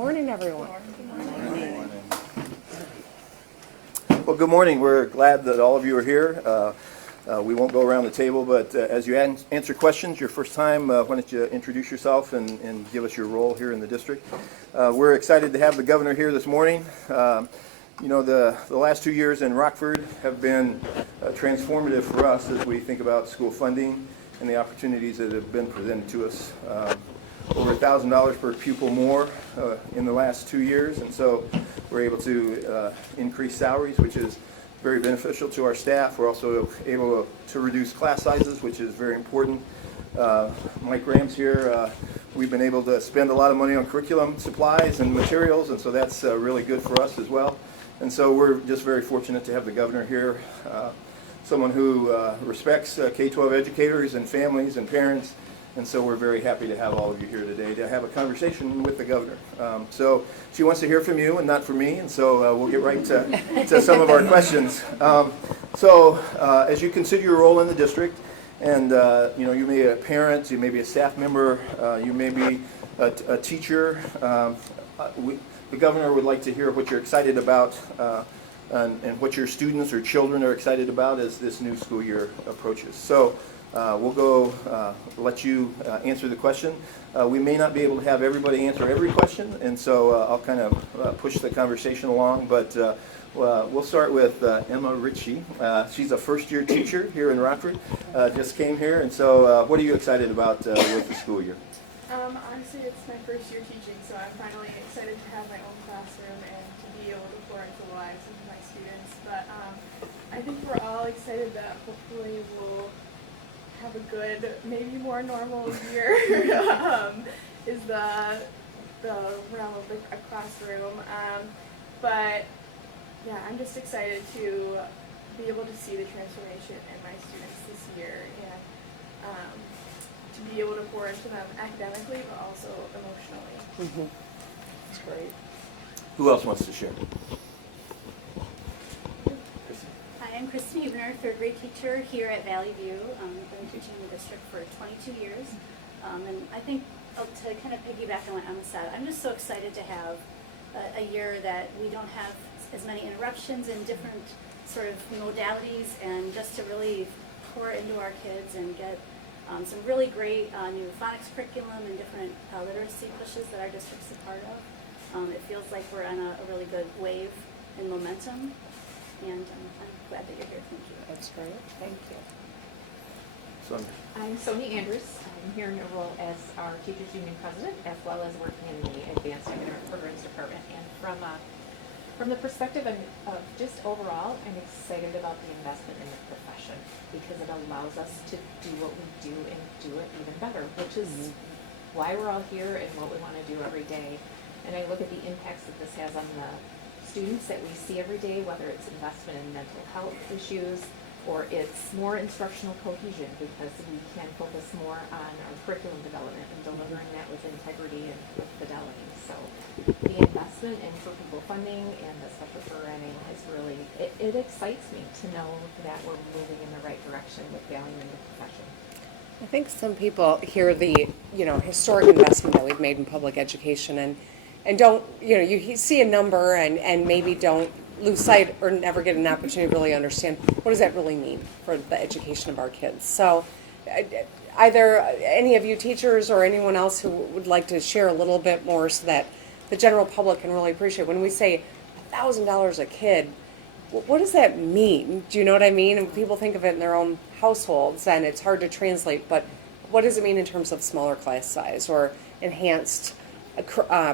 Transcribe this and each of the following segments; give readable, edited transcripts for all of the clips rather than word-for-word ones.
morning, everyone. Good morning. Well, good morning. We're glad that all of you are here. We won't go around the table, but as you answer questions, your first time, why don't you introduce yourself and give us your role here in the district. We're excited to have the governor here this morning. You know, the last 2 years in Rockford have been transformative for us as we think about school funding and the opportunities that have been presented to us. Over $1,000 per pupil more in the last 2 years, and so we're able to increase salaries, which is very beneficial to our staff. We're also able to reduce class sizes, which is very important. Mike Graham's here. We've been able to spend a lot of money on curriculum supplies and materials, and so that's really good for us as well. And so we're just very fortunate to have the governor here, someone who respects K-12 educators and families and parents. And so we're very happy to have all of you here today to have a conversation with the governor. So she wants to hear from you and not from me, and so we'll get right to some of our questions. As you consider your role in the district, and you know, you may be a parent, you may be a staff member, you may be a teacher, the governor would like to hear what you're excited about and what your students or children are excited about as this new school year approaches. So. We'll go let you answer the question. We may not be able to have everybody answer every question, and so I'll kind of push the conversation along, but we'll start with Emma Ritchie. She's a first-year teacher here in Rockford, just came here, and so what are you excited about with the school year? Honestly, it's my first year teaching, so I'm finally excited to have my own classroom and to be able to pour into the lives of my students. But I think we're all excited that hopefully we'll have a good, maybe more normal year is the realm of a classroom. But yeah, I'm just excited to be able to see the transformation in my students this year and to be able to pour into them academically, but also emotionally. Mm-hmm. That's great. Who else wants to share? I'm Kristen Whitmer, third grade teacher here at Valley View. I've been teaching in the district for 22 years. And I think to kind of piggyback on what Emma said, I'm just so excited to have a year that we don't have as many interruptions in different sort of modalities, and just to really pour into our kids and get some really great new phonics curriculum and different literacy pushes that our district's a part of. It feels like we're on a really good wave and momentum. And I'm glad that you're here. Thank you. That's great. Thank you. Sonia. I'm Sonia Andrews. I'm here in a role as our Teachers Union President, as well as working in the Advanced Academic Programs Department. And from the perspective of just overall, I'm excited about the investment in the profession, because it allows us to do what we do and do it even better, which is why we're all here and what we want to do every day. And I look at the impacts that this has on the students that we see every day, whether it's investment in mental health issues or it's more instructional cohesion, because we can focus more on our curriculum development and delivering that with integrity and with fidelity. So the investment in pupil funding and the special programming is really, it excites me to know that we're moving in the right direction with valuing the profession. I think some people hear the historic investment that we've made in public education and don't, you see a number and maybe don't lose sight or never get an opportunity to really understand what does that really mean for the education of our kids. So either any of you teachers or anyone else who would like to share a little bit more so that the general public can really appreciate when we say $1,000 a kid, what does that mean? Do you know what I mean? And people think of it in their own households and it's hard to translate, but what does it mean in terms of smaller class size or enhanced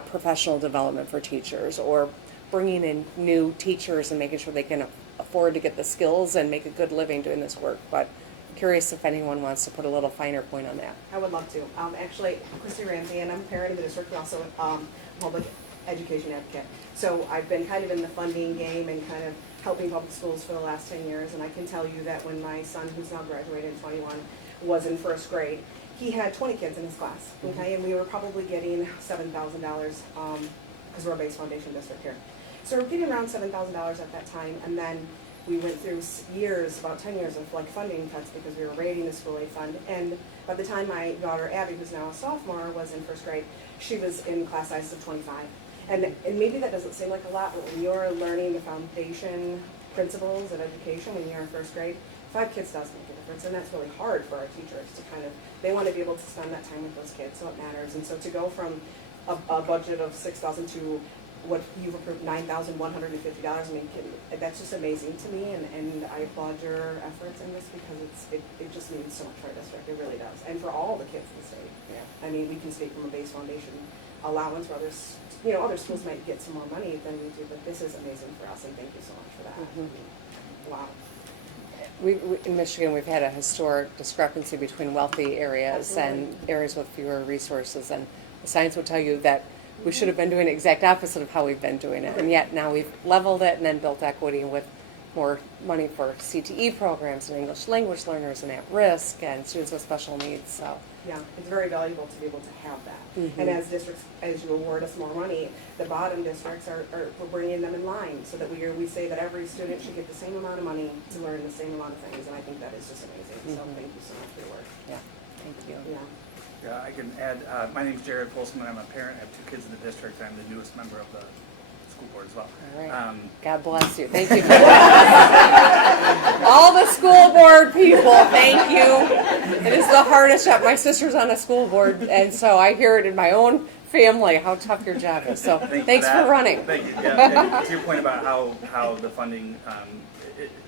professional development for teachers, or bringing in new teachers and making sure they can afford to get the skills and make a good living doing this work? But curious if anyone wants to put a little finer point on that. I would love to. Actually, Christy Ramsey, and I'm a parent in the district, but also a public education advocate. So I've been kind of in the funding game and kind of helping public schools for the last 10 years, and I can tell you that when my son, who's now graduated in 21, was in first grade, he had 20 kids in his class, okay, and we were probably getting $7,000 because we're a base foundation district here. So we're getting around $7,000 at that time, and then we went through years, about 10 years of like funding cuts because we were raiding the school aid fund. And by the time my daughter Abby, who's now a sophomore, was in first grade, she was in class sizes of 25. And maybe that doesn't seem like a lot, but when you're learning the foundation principles of education when you're in first grade, 5 kids does make a difference, and that's really hard for our teachers to kind of, they want to be able to spend that time with those kids, so it matters. And so to go from a budget of $6,000 to what you've approved, $9,150, I mean, that's just amazing to me, and I applaud your efforts in this because it just means so much for our district, it really does, and for all the kids in the state. Yeah. I mean, we can speak from a base foundation allowance where others, you know, other schools might get some more money than we do, but this is amazing for us, and thank you so much for that. Wow. We, in Michigan, we've had a historic discrepancy between wealthy areas and areas with fewer resources, and the science would tell you that we should have been doing the exact opposite of how we've been doing it, and yet now we've leveled it and then built equity with more money for CTE programs and English language learners and at risk and students with special needs. So Yeah, it's very valuable to be able to have that. And as districts, as you award us more money, the bottom districts we're bringing them in line so that we say that every student should get the same amount of money to learn the same amount of things, and I think that is just amazing. So thank you so much for your work. yeah, thank you. Yeah. Yeah, I can add, my name's Jared Polsman, I'm a parent, I have 2 kids in the district, I'm the newest member of the school board as well. All right. Um, God bless you. Thank you. All the school board people, thank you. It is the hardest job. My sister's on a school board, and so I hear it in my own family how tough your job is. So thanks for running. Thank you. Yeah, and to your point about how the funding,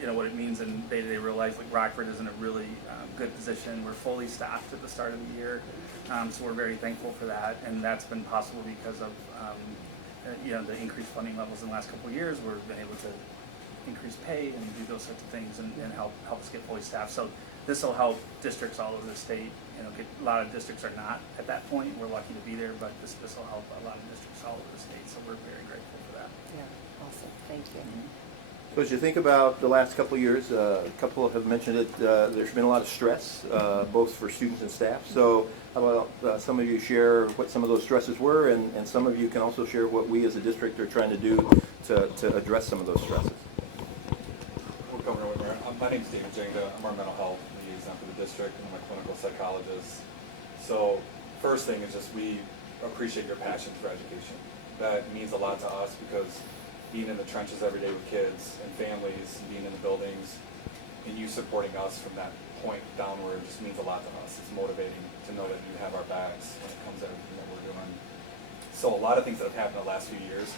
you know, what it means in day-to-day real life, like Rockford is in a really good position. We're fully staffed at the start of the year, so we're very thankful for that, and that's been possible because of you know, the increased funding levels in the last couple of years. We've been able to increase pay and do those sorts of things and help us get fully staffed. So this will help districts all over the state. You know, a lot of districts are not at that point. We're lucky to be there, but this will help a lot of districts all over the state. So we're very grateful for that. Yeah, awesome. Thank you. So as you think about the last couple of years, a couple have mentioned it, there's been a lot of stress, both for students and staff. So how about some of you share what some of those stresses were, and some of you can also share what we as a district are trying to do to address some of those stresses. Well, Governor Whitmer, my name's David Jenga. I'm our mental health liaison for the district, and I'm a clinical psychologist. So first thing is just we appreciate your passion for education. That means a lot to us because being in the trenches every day with kids and families, being in the buildings, and you supporting us from that point downward just means a lot to us. It's motivating to know that you have our backs when it comes to everything that we're doing. So a lot of things that have happened the last few years,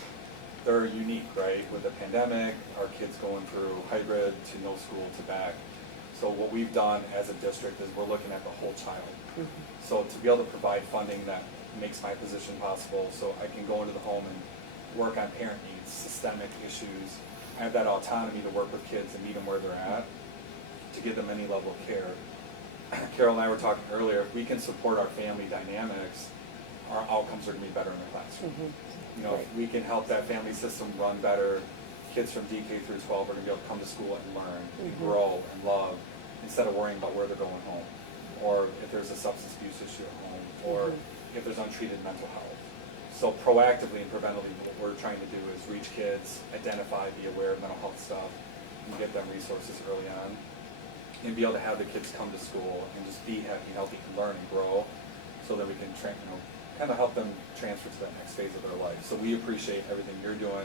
they're unique, right? With the pandemic, our kids going through hybrid to no school to back. So what we've done as a district is we're looking at the whole child. So to be able to provide funding that makes my position possible, so I can go into the home and work on parent needs, systemic issues. I have that autonomy to work with kids and meet them where they're at, to give them any level of care. Carol and I were talking earlier, if we can support our family dynamics, our outcomes are going to be better in the classroom. You know, if we can help that family system run better, kids from DK through 12 are going to be able to come to school and learn and grow and love instead of worrying about where they're going home, or if there's a substance abuse issue at home, or if there's untreated mental health. So proactively and preventively, what we're trying to do is reach kids, identify, be aware of mental health stuff, and give them resources early on, and be able to have the kids come to school and just be happy, healthy, and learn and grow, so that we can kind of help them transfer to that next phase of their life. So we appreciate everything you're doing,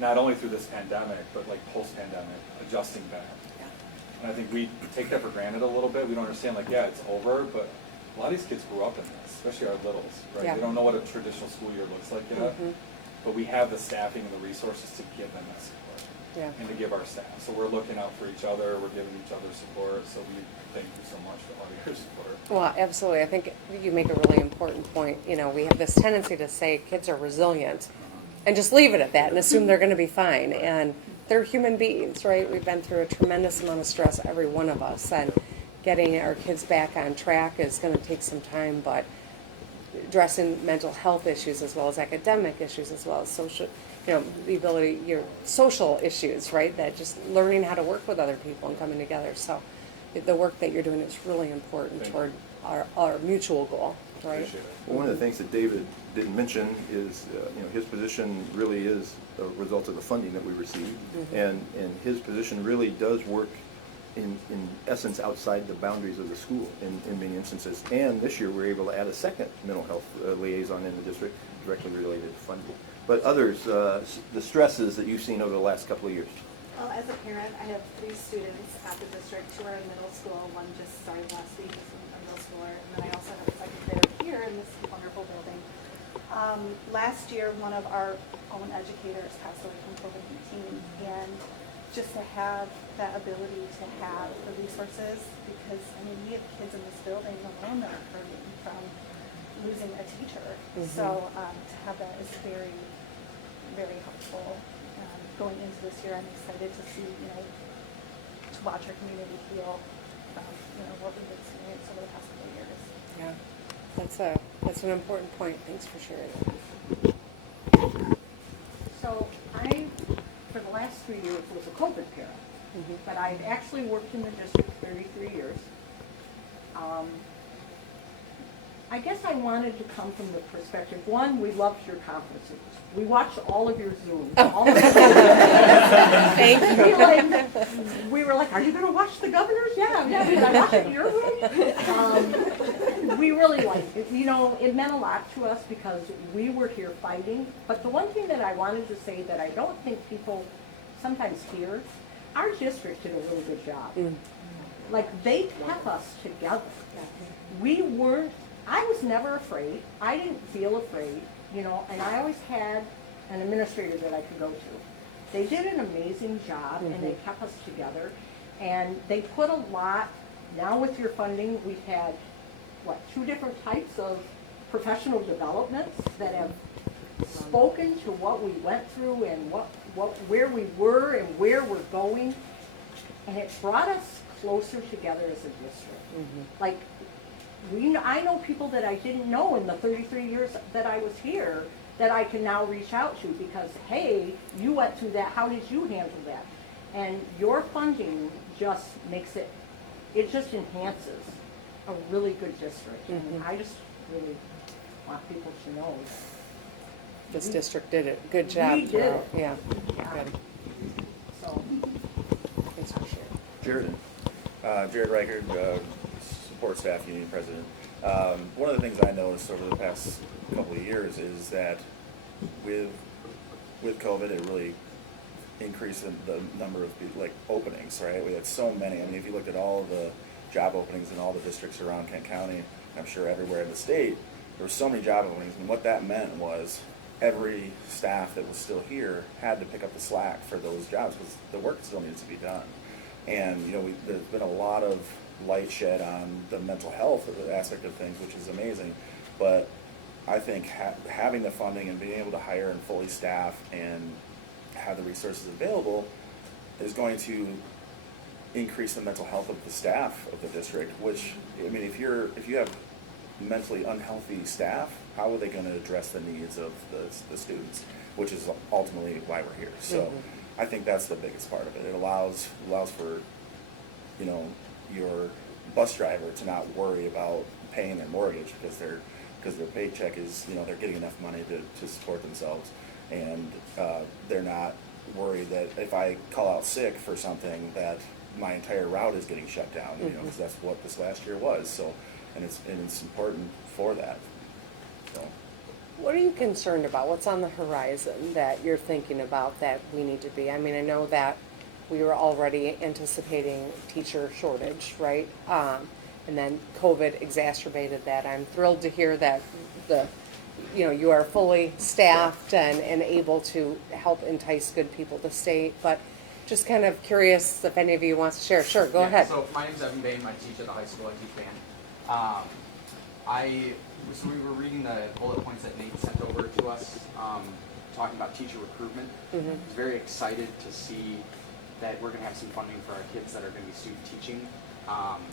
not only through this pandemic, but like post-pandemic, adjusting back. And I think we take that for granted a little bit. We don't understand, like, yeah, it's over, but a lot of these kids grew up in this, especially our littles, right? Yeah. They don't know what a traditional school year looks like yet, but we have the staffing and the resources to give them that support and to give our staff. So we're looking out for each other, we're giving each other support, so we thank you so much for all your support. Well, absolutely. I think you make a really important point. You know, we have this tendency to say kids are resilient and just leave it at that and assume they're going to be fine. And they're human beings, right? We've been through a tremendous amount of stress, every one of us, and getting our kids back on track is going to take some time, but addressing mental health issues as well as academic issues as well as social, you know, the ability, your social issues, right? That just learning how to work with other people and coming together. So the work that you're doing is really important toward our mutual goal, right? Appreciate it. Well, one of the things that David didn't mention is, you know, his position really is a result of the funding that we receive, and his position really does work in essence outside the boundaries of the school in many instances. And this year, we're able to add a second mental health liaison in the district directly related to funding. But others, the stresses that you've seen over the last couple of years. Well, as a parent, I have 3 students at the district, 2 are in middle school, 1 just started last week, is a middle schooler, and then I also have a second grader here in this wonderful building. Last year, one of our own educators passed away from COVID-19, and just to have that ability to have the resources, because, I mean, we have kids in this building alone that are hurting from losing a teacher. So to have that is very, very helpful. Going into this year, I'm excited to see, to watch our community heal from, what we've experienced over the past couple of years. Yeah, that's an important point. Thanks for sharing that. So I, for the last 3 years, was a COVID parent, but I've actually worked in the district 33 years. I guess I wanted to come from the perspective, one, we loved your conferences. We watched all of your Zooms. All of Thank you. We were like, are you going to watch the governors? Yeah, did I watch it in your room? We really liked it. It meant a lot to us because we were here fighting. But the one thing that I wanted to say that I don't think people sometimes hear, our district did a really good job. Like, they kept us together. We weren't, I was never afraid. I didn't feel afraid, and I always had an administrator that I could go to. They did an amazing job, and they kept us together. And they put a lot, now with your funding, we've had, 2 different types of professional developments that have spoken to what we went through and where we were and where we're going. And it brought us closer together as a district. Like, I know people that I didn't know in the 33 years that I was here that I can now reach out to because, hey, you went through that, how did you handle that? And your funding just makes it just enhances a really good district. And I just really want people to know that This district did it. Good job. We did throughout. it. Yeah. Yeah. Good. So, Thanks for sharing. Jared. Jared Reichard, support staff union president. One of the things I noticed over the past couple of years is that with COVID, it really increased the number of openings, right? We had so many. I mean, if you looked at all of the job openings in all the districts around Kent County, I'm sure everywhere in the state, there were so many job openings. And what that meant was every staff that was still here had to pick up the slack for those jobs because the work still needs to be done. And, there's been a lot of light shed on the mental health aspect of things, which is amazing. But I think having the funding and being able to hire and fully staff and have the resources available is going to increase the mental health of the staff of the district, which, I mean, if you have mentally unhealthy staff, how are they going to address the needs of the students, which is ultimately why we're here. So I think that's the biggest part of it. It allows for, your bus driver to not worry about paying their mortgage because their paycheck is, they're getting enough money to support themselves, and they're not worried that if I call out sick for something that my entire route is getting shut down, because that's what this last year was. So, and it's important for that. So, What are you concerned about? What's on the horizon that you're thinking about that we need to be? I mean, I know that we were already anticipating teacher shortage, right? And then COVID exacerbated that. I'm thrilled to hear that you are fully staffed and able to help entice good people to stay. But just kind of curious if any of you wants to share. Sure, go ahead. So my name's Evan Bain. I teach at the high school. I teach band. So we were reading the bullet points that Nate sent over to us, talking about teacher recruitment. I was very excited to see that we're going to have some funding for our kids that are going to be student teaching,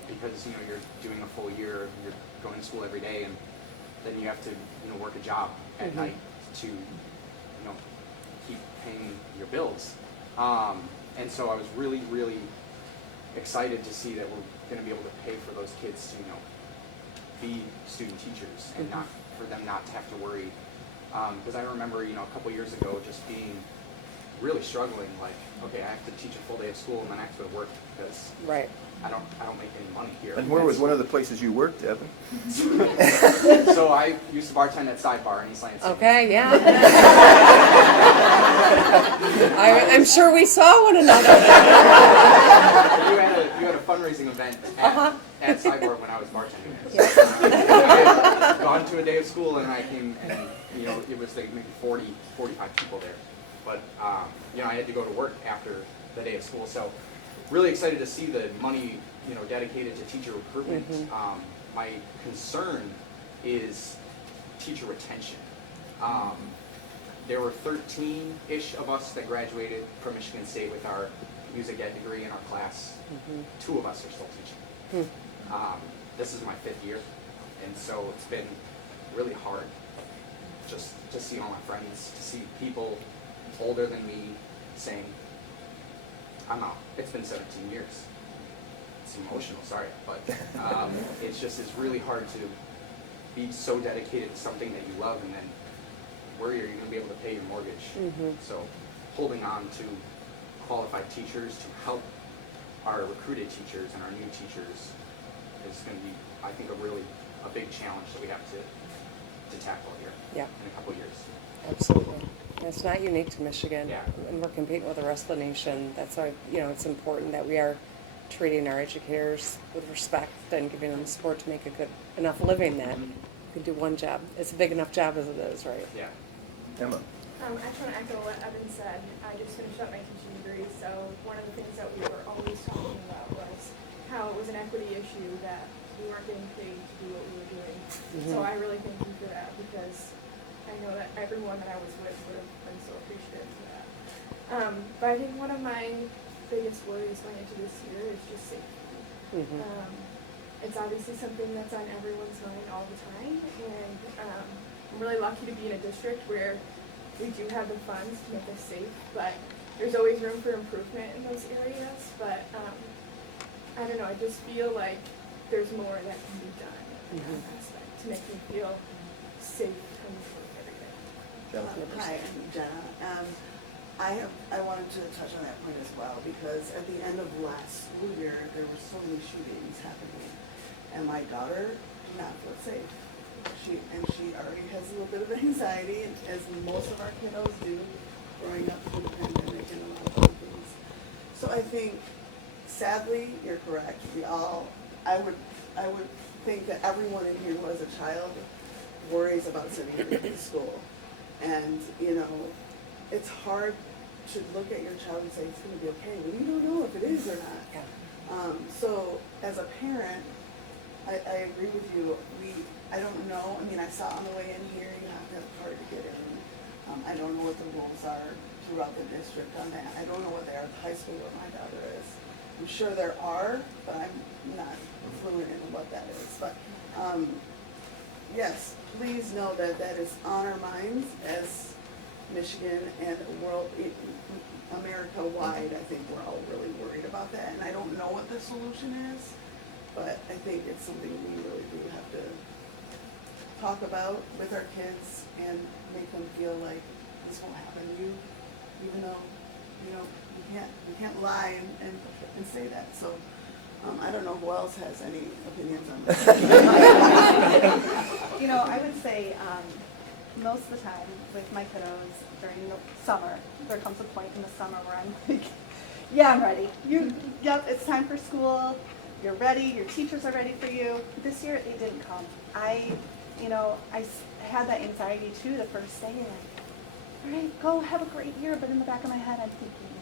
because you're doing a full year, you're going to school every day, and then you have to work a job at night to keep paying your bills. And so I was really, really excited to see that we're going to be able to pay for those kids to be student teachers and not for them not to have to worry. Because I remember a couple years ago just being really struggling, like, okay, I have to teach a full day of school and then I have to go to work because Right. I don't make any money here. And where was one of the places you worked, Evan? So I used to bartend at Sidebar in East Lansing. Okay, yeah. I'm sure we saw one another. You had a fundraising event at Sidebar when I was bartending. Yeah. I had gone to a day of school and I came and it was like maybe 40, 45 people there. But I had to go to work after the day of school. So really excited to see the money dedicated to teacher recruitment. My concern is teacher retention. There were 13-ish of us that graduated from Michigan State with our music ed degree in our class. 2 of us are still teaching. This is my 5th year, and so it's been really hard just to see all my friends, to see people older than me saying, I'm out. It's been 17 years. It's emotional, sorry, but it's really hard to be so dedicated to something that you love, and then where are you going to be able to pay your mortgage? So holding on to qualified teachers to help our recruited teachers and our new teachers is going to be, I think, a big challenge that we have to tackle here in a couple of years. Absolutely. It's not unique to Michigan. Yeah. And we're competing with the rest of the nation. That's why, it's important that we are treating our educators with respect and giving them the support to make a good enough living that you can do one job. It's a big enough job as it is, right? Yeah. Emma? I just want to echo what Evan said. I just finished up my teaching degree, so one of the things that we were always talking about was how it was an equity issue that we weren't getting paid to do what we were doing. So I really thank you for that, because I know that everyone that I was with would have been so appreciative for that. But I think one of my biggest worries going into this year is just safety. It's obviously something that's on everyone's mind all the time, and I'm really lucky to be in a district where we do have the funds to make us safe, but there's always room for improvement in those areas. But I don't know, I just feel like there's more that can be done in that aspect to make me feel safe coming to work every day. Hi, I'm Jenna. I wanted to touch on that point as well, because at the end of last school year, there were so many shootings happening, and my daughter did not feel safe. She already has a little bit of anxiety, as most of our kiddos do, growing up through the pandemic and a lot of other things. So I think, sadly, you're correct. I would think that everyone in here who has a child worries about sending them to school. And, it's hard to look at your child and say it's going to be okay when you don't know if it is or not. So as a parent, I agree with you. I don't know. I mean, I saw on the way in here you have to have a card to get in. I don't know what the rules are throughout the district on that. I don't know what they are at the high school where my daughter is. I'm sure there are, but I'm not fluent in what that is. But yes, please know that that is on our minds as Michigan and world, America-wide. I think we're all really worried about that, and I don't know what the solution is, but I think it's something we really do have to talk about with our kids and make them feel like this won't happen to you, even though you can't lie and say that. So I don't know who else has any opinions on that. I would say most of the time with my kiddos during the summer, there comes a point in the summer where I'm like, yeah, I'm ready. Yep, it's time for school. You're ready. Your teachers are ready for you. This year it didn't come. I had that anxiety too the first day. Like, all right, go have a great year. But in the back of my head, I'm thinking,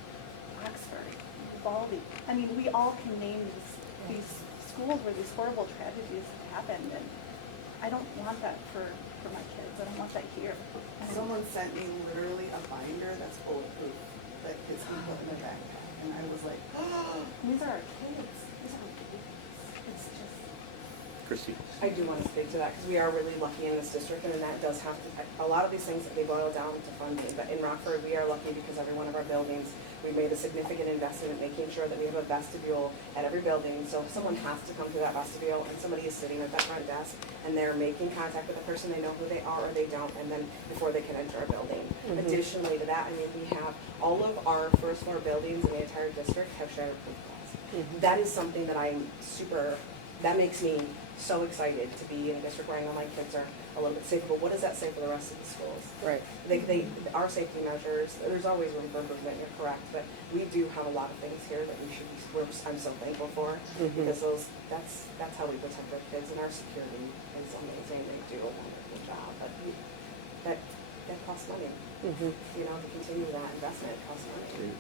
Rockford, Uvalde. I mean, we all can name these schools where these horrible tragedies have happened, and I don't want that for my kids. I don't want that here. Someone sent me literally a binder that's bulletproof that kids can put in their backpack, and I was like, oh, These are our kids. These are our babies. It's just. Christy? I do want to speak to that, because we are really lucky in this district, and that does have to, a lot of these things, they boil down to funding, but in Rockford, we are lucky because every one of our buildings We made a significant investment in making sure that we have a vestibule at every building. So if someone has to come through that vestibule and somebody is sitting at that front desk and they're making contact with the person, they know who they are or they don't, and then before they can enter our building. Additionally to that, I mean, we have all of our first floor buildings in the entire district have shatterproof glass. That is something that that makes me so excited to be in a district where I know my kids are a little bit safer. But what does that say for the rest of the schools? Right. Our safety measures, there's always room for improvement, you're correct, but we do have a lot of things here that I'm so thankful for, because that's how we protect our kids, and our security is amazing. They do a wonderful job, but that costs money. You know, to continue that investment costs money.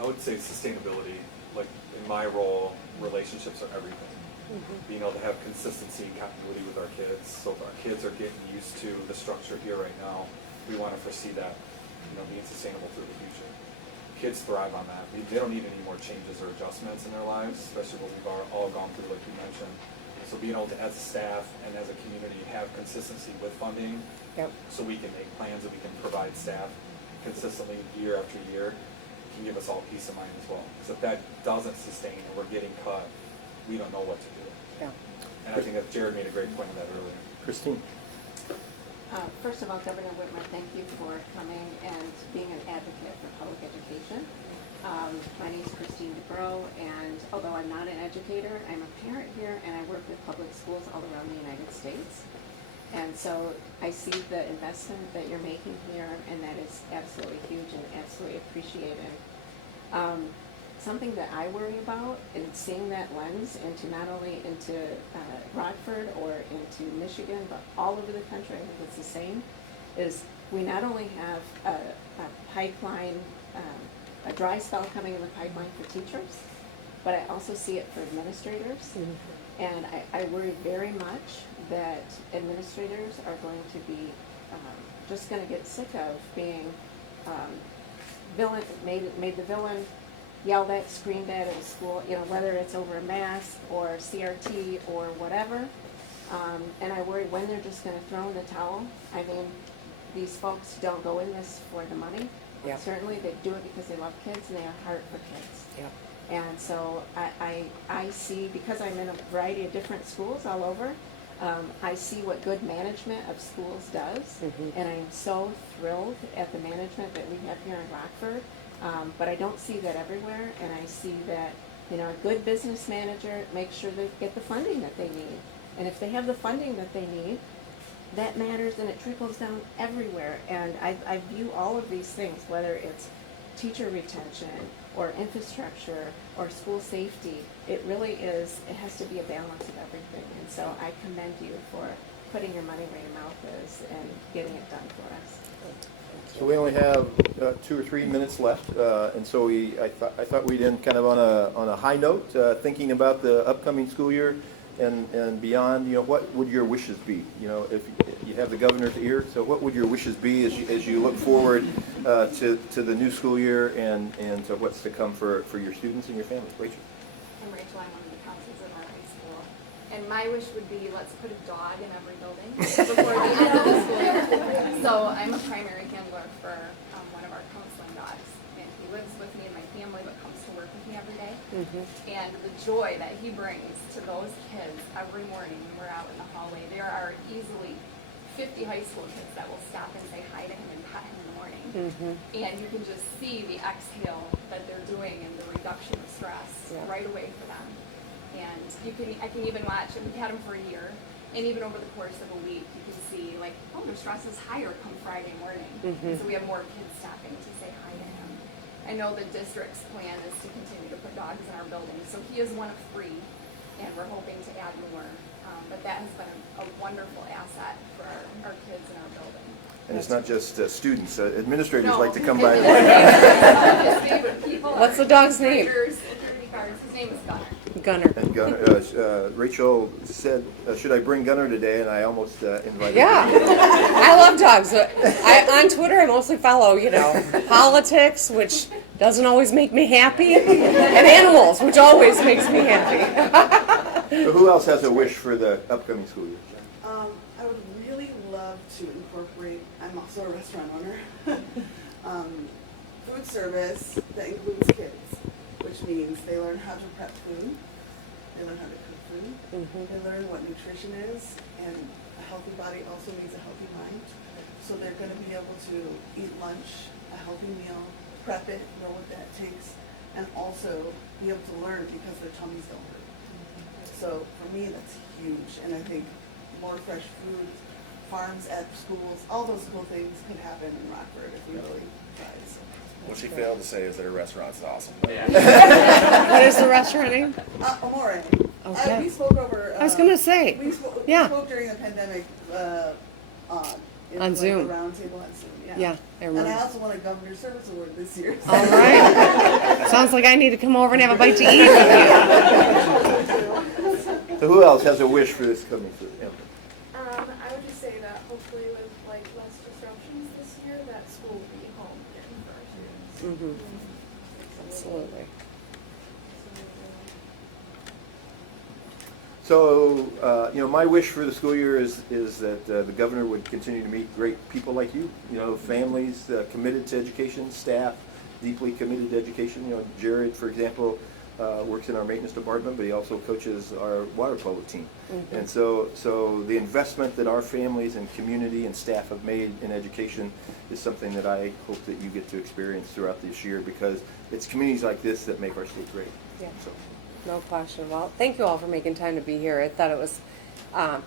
I would say sustainability, like in my role, relationships are everything. Being able to have consistency and continuity with our kids, so if our kids are getting used to the structure here right now, we want to foresee that, being sustainable through the future. Kids thrive on that. They don't need any more changes or adjustments in their lives, especially what we've all gone through, like you mentioned. So being able to, as a staff and as a community, have consistency with funding, so we can make plans and we can provide staff consistently year after year, can give us all peace of mind as well. Because if that doesn't sustain and we're getting cut, we don't know what to do. And I think that Jared made a great point on that earlier. Christine. First of all, Governor Whitmer, thank you for coming and being an advocate for public education. My name is Christine DeBrow, and although I'm not an educator, I'm a parent here, and I work with public schools all around the United States. And so I see the investment that you're making here, and that is absolutely huge and absolutely appreciated. Something that I worry about in seeing that lens into not only into Rockford or into Michigan, but all over the country, I think it's the same, is we not only have a pipeline, a dry spell coming in the pipeline for teachers, but I also see it for administrators. And I worry very much that administrators are going to be just going to get sick of being made the villain yelled at, screamed at in school, whether it's over a mask or CRT or whatever. And I worry when they're just going to throw in the towel. I mean, these folks don't go in this for the money. Certainly they do it because they love kids and they have heart for kids. And so I see, because I'm in a variety of different schools all over, I see what good management of schools does. And I'm so thrilled at the management that we have here in Rockford. But I don't see that everywhere, and I see that, a good business manager makes sure they get the funding that they need. And if they have the funding that they need, that matters, and it trickles down everywhere. And I view all of these things, whether it's teacher retention or infrastructure or school safety, it has to be a balance of everything. And so I commend you for putting your money where your mouth is and getting it done for us. So we only have 2 or 3 minutes left, and so I thought we'd end kind of on a high note, thinking about the upcoming school year and beyond. What would your wishes be? If you have the governor's ear, so what would your wishes be as you look forward to the new school year and to what's to come for your students and your families? Rachel. I'm Rachel. I'm one of the counselors at our high school. And my wish would be, let's put a dog in every building before the end of the school year. So I'm a primary handler for one of our counseling dogs. And he lives with me and my family, but comes to work with me every day. And the joy that he brings to those kids every morning when we're out in the hallway, there are easily 50 high school kids that will stop and say hi to him and pet him in the morning. And you can just see the exhale that they're doing and the reduction of stress right away for them. And I can even watch, and we've had them for a year, and even over the course of a week, you can see their stress is higher come Friday morning. So we have more kids stopping to say hi to him. I know the district's plan is to continue to put dogs in our building, so he is one of 3, and we're hoping to add more. But that has been a wonderful asset for our kids in our building. And it's not just students. Administrators like to come by. What's the dog's name? His name is Gunner. Gunner. And Gunner, Rachel said, should I bring Gunner today? And I almost invited him. I love dogs. On Twitter, I mostly follow, politics, which doesn't always make me happy, and animals, which always makes me happy. So who else has a wish for the upcoming school year? I would really love to incorporate, I'm also a restaurant owner, food service that includes kids, which means they learn how to prep food, they learn how to cook food, they learn what nutrition is, and a healthy body also needs a healthy mind. So they're going to be able to eat lunch, a healthy meal, prep it, know what that takes, and also be able to learn because their tummies don't hurt. So for me, that's huge, and I think more fresh food, farms at schools, all those cool things could happen in Rockford if we really tried. So. What she failed to say is that her restaurant's awesome. What is the restaurant name? Amore. Okay. We spoke over. I was gonna say. We Yeah. spoke during the pandemic On Zoom. The round table on Zoom. Yeah. Yeah, I remember. And I also won a Governor's Service Award this year. All right. Sounds like I need to come over and have a bite to eat with you. So who else has a wish for this coming through? Yeah. I would just say that hopefully with like less disruptions this year, that school will be home again for our students. Absolutely. So, my wish for the school year is that the governor would continue to meet great people like you, families committed to education, staff deeply committed to education. Jared, for example, works in our maintenance department, but he also coaches our water polo team. And so the investment that our families and community and staff have made in education is something that I hope that you get to experience throughout this year, because it's communities like this that make our state great. Yeah. So. No question. Well, thank you all for making time to be here. I thought it was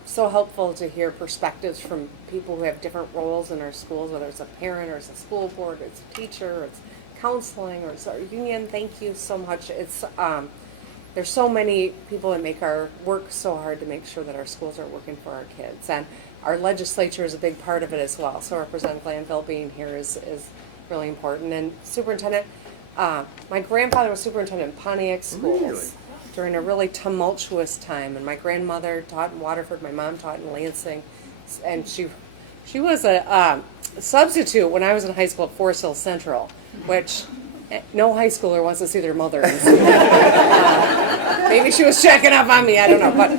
so helpful to hear perspectives from people who have different roles in our schools, whether it's a parent or it's a school board, it's a teacher, or it's counseling, or it's our union. Thank you so much. It's there's so many people that make our work so hard to make sure that our schools are working for our kids, and our legislature is a big part of it as well. So Representative Glanville being here is really important. And Superintendent, my grandfather was superintendent in Pontiac schools. Really? During a really tumultuous time, and my grandmother taught in Waterford, my mom taught in Lansing, and she was a substitute when I was in high school at Forest Hill Central, which no high schooler wants to see their mother in school. Maybe she was checking up on me, I don't know, but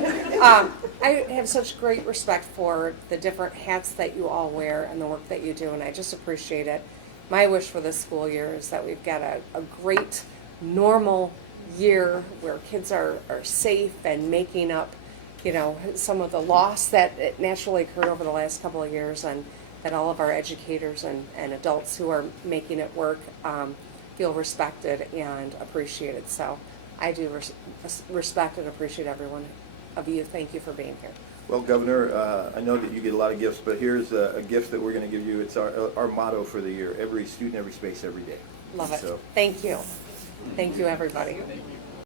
I have such great respect for the different hats that you all wear and the work that you do, and I just appreciate it. My wish for this school year is that we've got a great, normal year where kids are safe and making up, some of the loss that naturally occurred over the last couple of years, and that all of our educators and adults who are making it work feel respected and appreciated. So I do respect and appreciate every one of you. Thank you for being here. Well, Governor, I know that you get a lot of gifts, but here's a gift that we're going to give you. It's our motto for the year: every student, every space, every day. Love it. So. Thank you. Thank you, everybody.